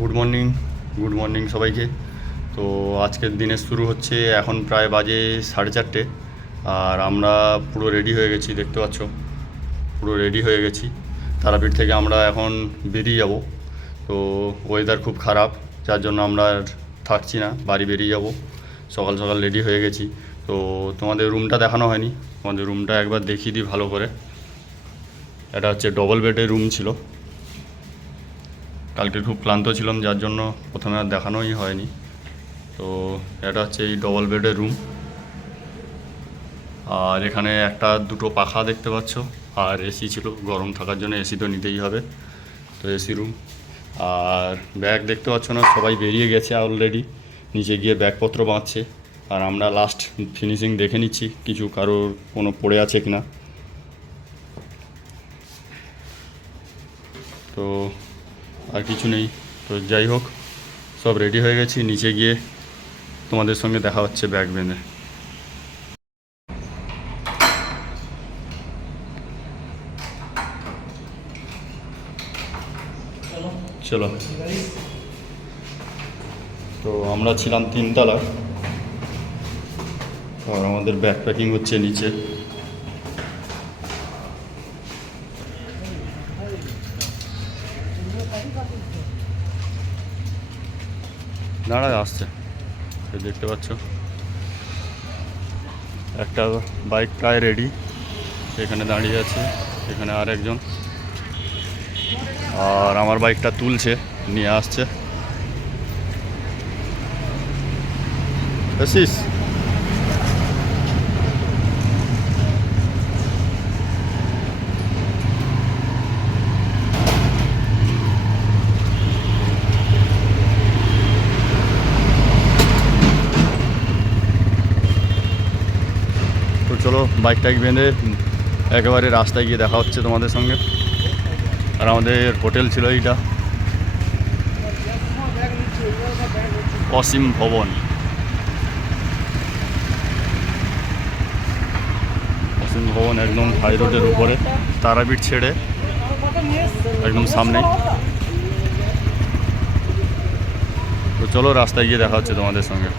Good morning সবাইকে। তো আজকের দিনের শুরু হচ্ছে, এখন প্রায় বাজে 4:30, আর আমরা পুরো রেডি হয়ে গেছি, দেখতে পাচ্ছ পুরো রেডি হয়ে গেছি। তারাপীঠ থেকে আমরা এখন বেরিয়ে যাব। তো ওয়েদার খুব খারাপ, যার জন্য আমরা আর থাকছি না, বাড়ি বেরিয়ে যাব। সকাল সকাল রেডি হয়ে গেছি। তো তোমাদের রুমটা দেখানো হয়নি, তোমাদের রুমটা একবার দেখিয়ে দিই ভালো করে। এটা হচ্ছে ডবল বেডের রুম ছিল। কালকে খুব ক্লান্ত ছিলাম, যার জন্য প্রথমে আর দেখানোই হয়নি। তো এটা হচ্ছে এই ডবল বেডের রুম, আর এখানে একটা দুটো পাখা দেখতে পাচ্ছ, আর এসি ছিল, গরম থাকার জন্য এসি তো নিতেই হবে। তো এসি রুম। আর ব্যাগ দেখতে পাচ্ছ না, সবাই বেরিয়ে গেছে অলরেডি, নিচে গিয়ে ব্যাগপত্র বাঁধছে। আর আমরা লাস্ট ফিনিশিং দেখে নিচ্ছি কিছু কারোর কোনো পড়ে আছে কিনা। তো আর কিছু নেই। তো যাই হোক, সব রেডি হয়ে গেছি, নিচে গিয়ে তোমাদের সঙ্গে দেখা হচ্ছে ব্যাগ বেঁধে। চলো। তো আমরা ছিলাম 3 তলা, আর আমাদের ব্যাগ প্যাকিং হচ্ছে নিচে। দাঁড়ায় আসছে, দেখতে পাচ্ছ একটা বাইক প্রায় রেডি, এখানে দাঁড়িয়ে আছে, এখানে আর একজন। আর আমার বাইকটা তুলছে, নিয়ে আসছে। এসিস তো চলো, বাইকটাকে বেঁধে একেবারে রাস্তায় গিয়ে দেখা হচ্ছে তোমাদের সঙ্গে। আর আমাদের হোটেল ছিল এইটা, অসীম ভবন। অসীম ভবন একদম হাই রোডের উপরে, তারাপীঠ ছেড়ে একদম সামনে। তো চলো, রাস্তায় গিয়ে দেখা হচ্ছে তোমাদের সঙ্গে।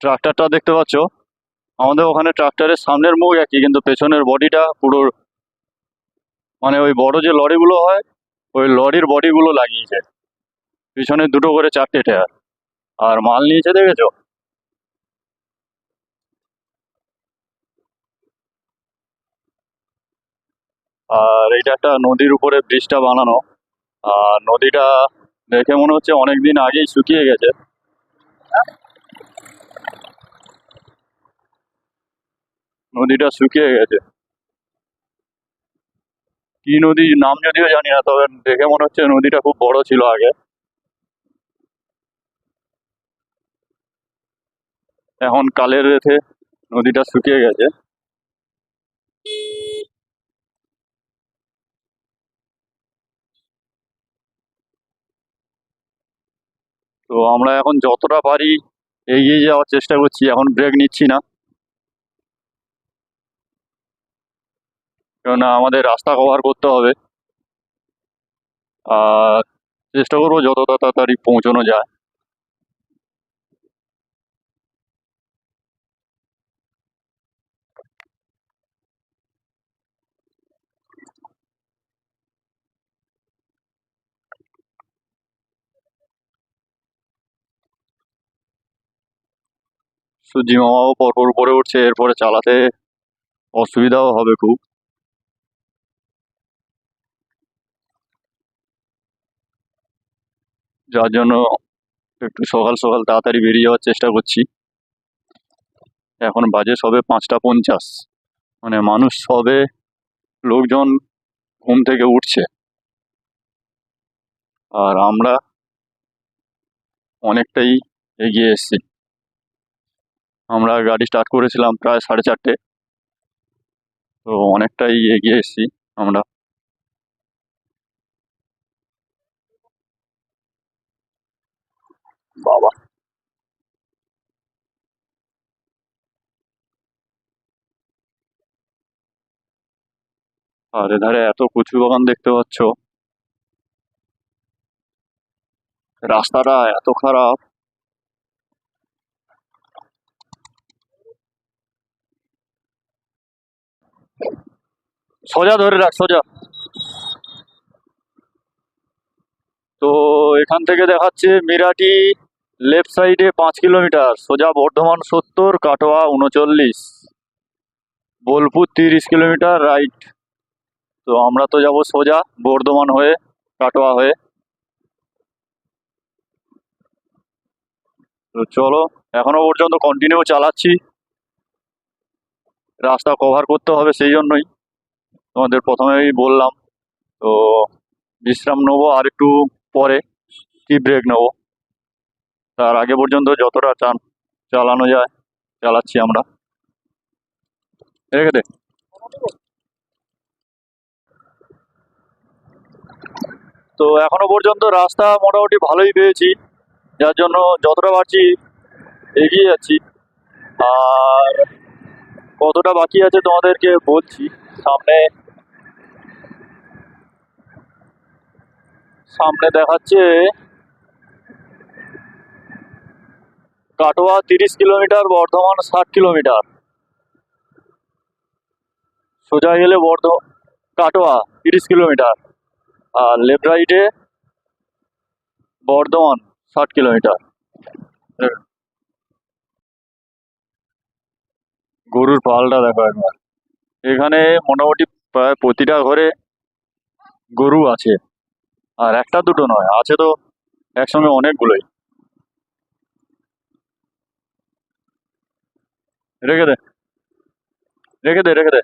ট্রাক্টরটা দেখতে পাচ্ছ, আমাদের ওখানে ট্রাক্টরের সামনের মুখ একই, কিন্তু পেছনের বডিটা পুরো মানে ওই বড় যে লরিগুলো হয় ওই লরির বডিগুলো লাগিয়েছে, পিছনে দুটো করে 4টে টায়ার। আর মাল নিয়েছে দেখেছো। আর এইটা একটা নদীর উপরে ব্রিজটা বানানো। আর নদীটা দেখে মনে হচ্ছে অনেকদিন আগেই শুকিয়ে গেছে। নদীটা শুকিয়ে গেছে, কি নদীর নাম যদিও জানি না, তবে দেখে মনে হচ্ছে নদীটা খুব বড় ছিল আগে। এখন কালের রেখে নদীটা শুকিয়ে গেছে। তো আমরা এখন যতটা পারি এগিয়ে যাওয়ার চেষ্টা করছি, এখন ব্রেক নিচ্ছি না, কেননা আমাদের রাস্তা কভার করতে হবে। আর চেষ্টা করবো যতটা তাড়াতাড়ি পৌঁছানো যায়। সূর্যি মামাও পরপর উপরে উঠছে, এরপরে চালাতে অসুবিধাও হবে খুব, যার জন্য একটু সকাল সকাল তাড়াতাড়ি বেরিয়ে যাওয়ার চেষ্টা করছি। এখন বাজে সবে 5টা 50, মানে মানুষ সবে, লোকজন ঘুম থেকে উঠছে, আর আমরা অনেকটাই এগিয়ে এসেছি। আমরা গাড়ি স্টার্ট করেছিলাম প্রায় 4:30, তো অনেকটাই এগিয়ে এসেছি আমরা। বাবা, আর এধারে এত কচু বাগান দেখতে পাচ্ছ, রাস্তাটা এত খারাপ। সোজা ধরে রাখ, সোজা। তো এখান থেকে দেখাচ্ছে মিরাটি লেফট সাইডে 5 কিলোমিটার, সোজা বর্ধমান 70, কাটোয়া 39, বোলপুর 30 কিলোমিটার রাইট। তো আমরা তো যাব সোজা বর্ধমান হয়ে, কাটোয়া হয়ে। তো চলো, এখনো পর্যন্ত কন্টিনিউ চালাচ্ছি, রাস্তা কভার করতে হবে, সেই জন্যই তোমাদের প্রথমেই বললাম। তো বিশ্রাম নেবো আর একটু পরে, কি ব্রেক নেবো, তার আগে পর্যন্ত যতটা চালানো যায় চালাচ্ছি আমরা। রেখে দে। তো এখনো পর্যন্ত রাস্তা মোটামুটি ভালোই পেয়েছি, যার জন্য যতটা পারছি এগিয়ে যাচ্ছি। আর কতটা বাকি আছে তোমাদেরকে বলছি। সামনে সামনে দেখাচ্ছে কাটোয়া 30 কিলোমিটার, বর্ধমান 60 কিলোমিটার। সোজা গেলে কাটোয়া 30 কিলোমিটার, আর লেফট রাইটে বর্ধমান 60 কিলোমিটার। গরুর পালটা দেখো একবার, এখানে মোটামুটি প্রায় প্রতিটা ঘরে গরু আছে, আর একটা দুটো নয়, আছে তো একসঙ্গে অনেকগুলোই। রেখে দে, রেখে দে, রেখে দে।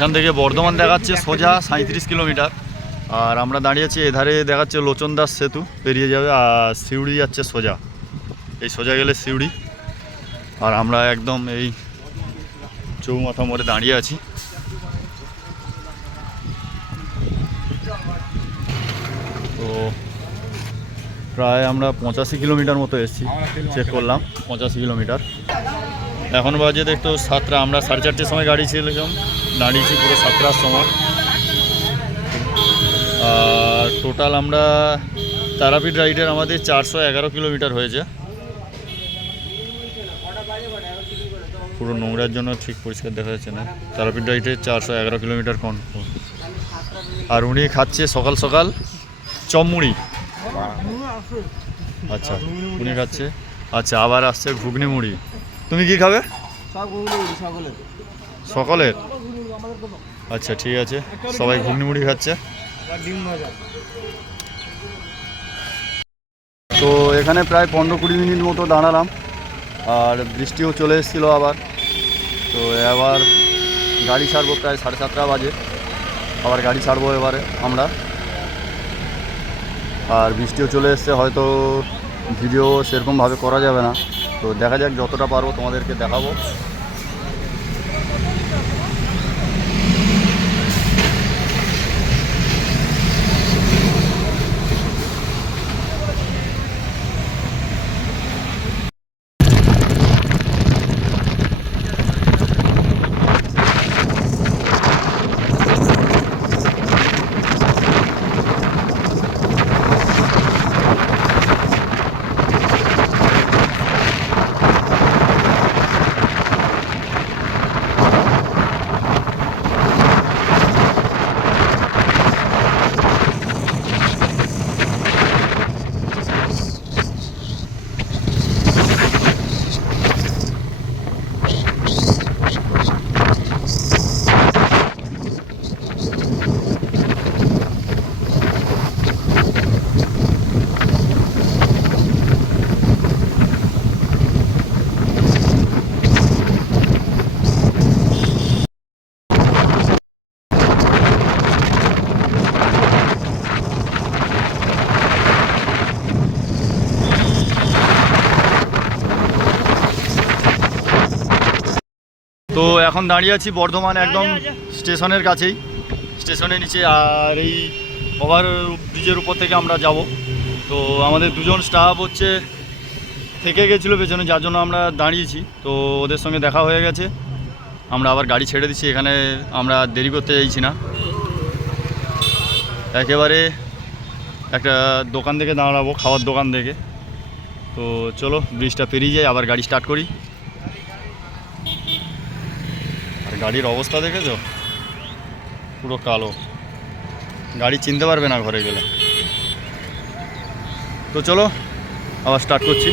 এখান থেকে বর্ধমান দেখাচ্ছে সোজা 37 কিলোমিটার। আর আমরা দাঁড়িয়েছি এধারে দেখাচ্ছে লোচন দাস সেতু পেরিয়ে যাবে, আর সিউড়ি যাচ্ছে সোজা, এই সোজা গেলে সিউড়ি। আর আমরা একদম এই চৌমাথা মোড়ে দাঁড়িয়ে আছি। তো প্রায় আমরা 85 কিলোমিটার মতো এসেছি, চেক করলাম 85 কিলোমিটার। এখন বাজে দেখতো 7টা, আমরা 4:30 সময় গাড়ি ছিলাম, দাঁড়িয়েছি পুরো 7টার সময়। আর টোটাল আমরা তারাপীঠ রাইডের আমাদের 411 কিলোমিটার হয়েছে। পুরো নোংরার জন্য ঠিক পরিষ্কার দেখা যাচ্ছে না। তারাপীঠ রাইডে 411 কিলোমিটার কনফার্ম। আর উনি খাচ্ছে সকাল সকাল চমমুড়ি। আচ্ছা উনি খাচ্ছে, আচ্ছা আবার আসছে ঘুগনি মুড়ি। তুমি কি খাবে? সকলের? আচ্ছা ঠিক আছে, সবাই ঘুগনি মুড়ি খাচ্ছে। তো এখানে প্রায় 15-20 মিনিট মতো দাঁড়ালাম, আর বৃষ্টিও চলে এসেছিলো আবার। তো এবার গাড়ি ছাড়বো, প্রায় 7:30 বাজে আবার গাড়ি ছাড়বো এবারে আমরা। আর বৃষ্টিও চলে এসছে, হয়তো ভিডিও সেরকমভাবে করা যাবে না, তো দেখা যাক যতটা পারবো তোমাদেরকে দেখাবো। তো এখন দাঁড়িয়ে আছি বর্ধমান একদম স্টেশনের কাছেই, স্টেশনের নিচে। আর এই ওভার ব্রিজের উপর থেকে আমরা যাব। তো আমাদের দুজন স্টাফ হচ্ছে থেকে গেছিলো পেছনে, যার জন্য আমরা দাঁড়িয়েছি। তো ওদের সঙ্গে দেখা হয়ে গেছে, আমরা আবার গাড়ি ছেড়ে দিচ্ছি। এখানে আমরা দেরি করতে চাইছি না, একেবারে একটা দোকান থেকে দাঁড়াবো, খাওয়ার দোকান থেকে। তো চলো ব্রিজটা পেরিয়ে যাই, আবার গাড়ি স্টার্ট করি। আর গাড়ির অবস্থা দেখেছো, পুরো কালো, গাড়ি চিনতে পারবে না ঘরে গেলে। তো চলো আবার স্টার্ট করছি।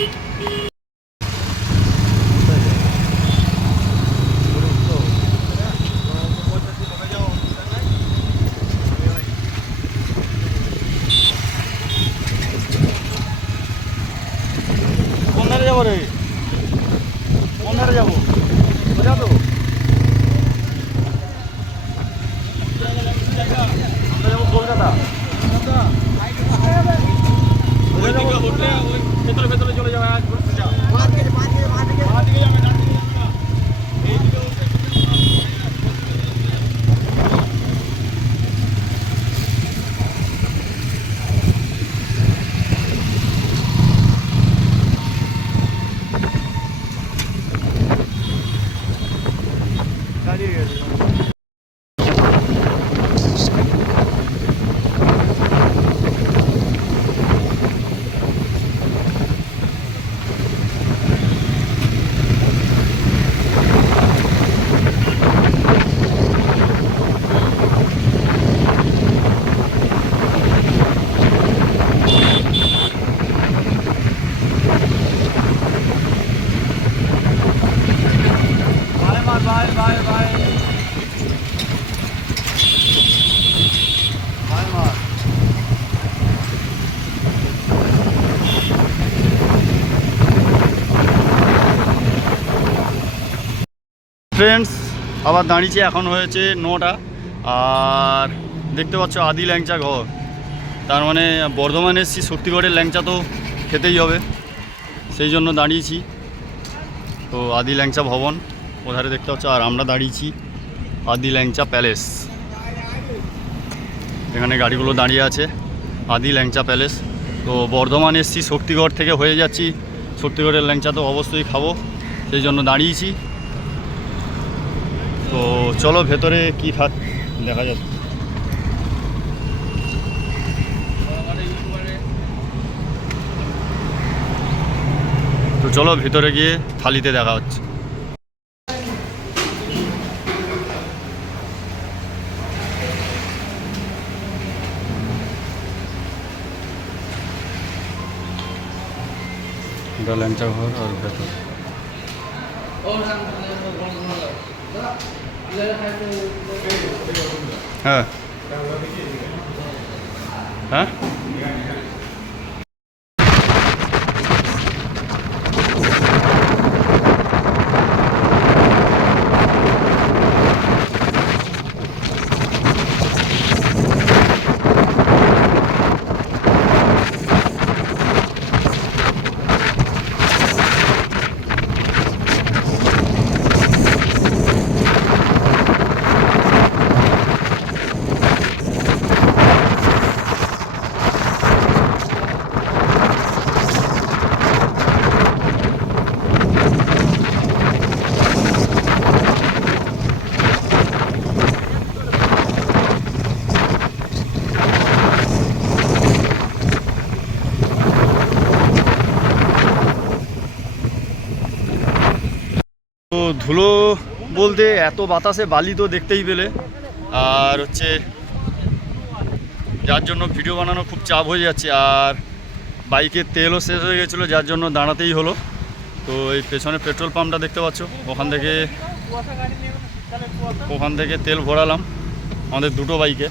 কোন ধারে যাবো রে? কোন ধারে যাবো? বোঝা তো আমরা যাবো কলকাতা। ভেতরে ভেতরে চলে যাবে। ফ্রেন্ডস আবার দাঁড়িয়েছি, এখন হয়েছে 9টা। আর দেখতে পাচ্ছ আদি ল্যাংচা ঘর, তার মানে বর্ধমানে এসেছি, শক্তিগড়ের ল্যাংচা তো খেতেই হবে, সেই জন্য দাঁড়িয়েছি। তো আদি ল্যাংচা ভবন ওধারে দেখতে পাচ্ছ, আর আমরা দাঁড়িয়েছি আদি ল্যাংচা প্যালেস। এখানে গাড়িগুলো দাঁড়িয়ে আছে, আদি ল্যাংচা প্যালেস। তো বর্ধমান এসেছি, শক্তিগড় থেকে হয়ে যাচ্ছি, শক্তিগড়ের ল্যাংচা তো অবশ্যই খাবো, সেই জন্য দাঁড়িয়েছি। তো চলো ভেতরে কি খাত দেখা যাবে। তো চলো ভিতরে গিয়ে থালিতে দেখা হচ্ছে। এটা ল্যাংচা ঘর আর ভেতর। হ্যাঁ হ্যাঁ তো ধুলো বলতে এত বাতাসে বালি তো দেখতেই পেলে, আর হচ্ছে যার জন্য ভিডিও বানানো খুব চাপ হয়ে যাচ্ছে, আর বাইকের তেলও শেষ হয়ে গেছিলো, যার জন্য দাঁড়াতেই হলো। তো এই পেছনে পেট্রোল পাম্পটা দেখতে পাচ্ছ, ওখান থেকে তেল ভরালাম আমাদের দুটো বাইকে।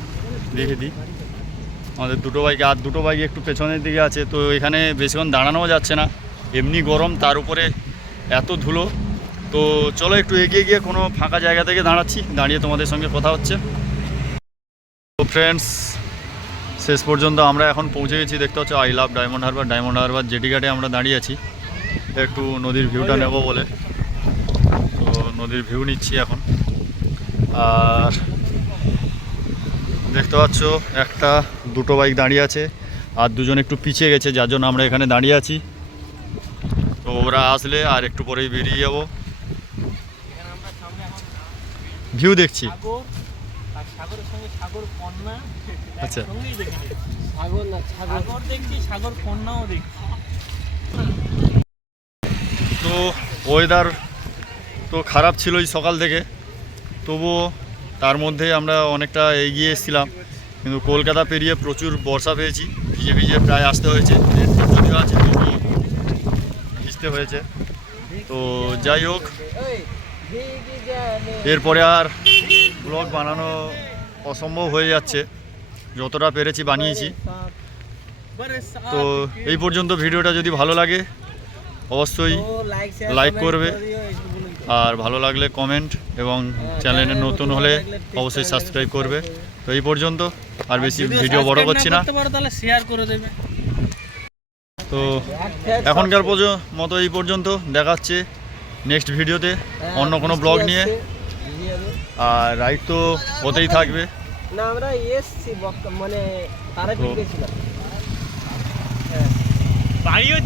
দেখে দিই, আমাদের দুটো বাইকে, আর দুটো বাইক একটু পেছনের দিকে আছে। তো এখানে বেশিক্ষণ দাঁড়ানোও যাচ্ছে না, এমনি গরম, তার উপরে এত ধুলো। তো চলো একটু এগিয়ে গিয়ে কোনো ফাঁকা জায়গা থেকে দাঁড়াচ্ছি, দাঁড়িয়ে তোমাদের সঙ্গে কথা হচ্ছে। তো ফ্রেন্ডস, শেষ পর্যন্ত আমরা এখন পৌঁছে গেছি, দেখতে হচ্ছে I love diamond Harbour. Diamond Harbour jetty ঘাটে আমরা দাঁড়িয়ে আছি, একটু নদীর ভিউটা নেব বলে। তো নদীর ভিউ নিচ্ছি এখন। আর দেখতে পাচ্ছ দুটো বাইক দাঁড়িয়ে আছে, আর দুজন একটু পিছিয়ে গেছে, যার জন্য আমরা এখানে দাঁড়িয়ে আছি। তো ওরা আসলে আর একটু পরেই বেরিয়ে যাব। ভিউ দেখছি, আচ্ছা তো ওয়েদার তো খারাপ ছিলই সকাল থেকে, তবুও তার মধ্যে আমরা অনেকটা এগিয়ে এসেছিলাম। কিন্তু কলকাতা পেরিয়ে প্রচুর বর্ষা পেয়েছি, ভিজে ভিজে প্রায় আসতে হয়েছে, যদিও আছে তবুও ভিজতে হয়েছে। তো যাই হোক, এরপরে আর ব্লগ বানানো অসম্ভব হয়ে যাচ্ছে, যতটা পেরেছি বানিয়েছি। তো এই পর্যন্ত ভিডিওটা যদি ভালো লাগে অবশ্যই লাইক করবে, আর ভালো লাগলে কমেন্ট, এবং চ্যানেলে নতুন হলে অবশ্যই সাবস্ক্রাইব করবে। তো এই পর্যন্ত, আর বেশি ভিডিও বড় করছি না, তো এখনকার মতো এই পর্যন্ত। দেখা হচ্ছে নেক্সট ভিডিওতে অন্য কোনো ব্লগ নিয়ে, আর রাইড তো হতেই থাকবে।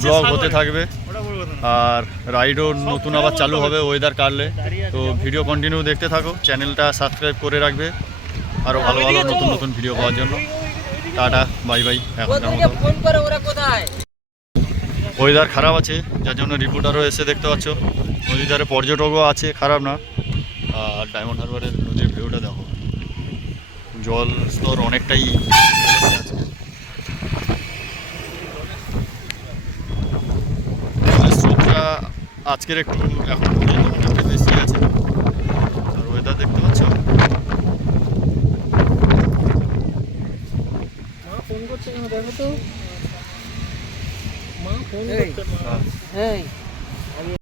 ব্লগ হতে থাকবে, আর রাইডও নতুন আবার চালু হবে ওয়েদার কাটলে। তো ভিডিও কন্টিনিউ দেখতে থাকো, চ্যানেলটা সাবস্ক্রাইব করে রাখবে আরও ভালো ভালো নতুন নতুন ভিডিও পাওয়ার জন্য। Tata, bye bye. এখনকার মতো ওয়েদার খারাপ আছে, যার জন্য রিপোর্টারও এসে দেখতে পাচ্ছ, নদীর ধারে পর্যটকও আছে, খারাপ না। আর ডায়মন্ড হারবারের নদীর ভিউটা দেখো, জল স্তর অনেকটাই স্রোতটা আজকের একটু এখন পর্যন্ত অনেকটা বেশি আছে। আর ওয়েদার দেখতে পাচ্ছ, ফোন করছে, দেখো তো মা ফোন করছে।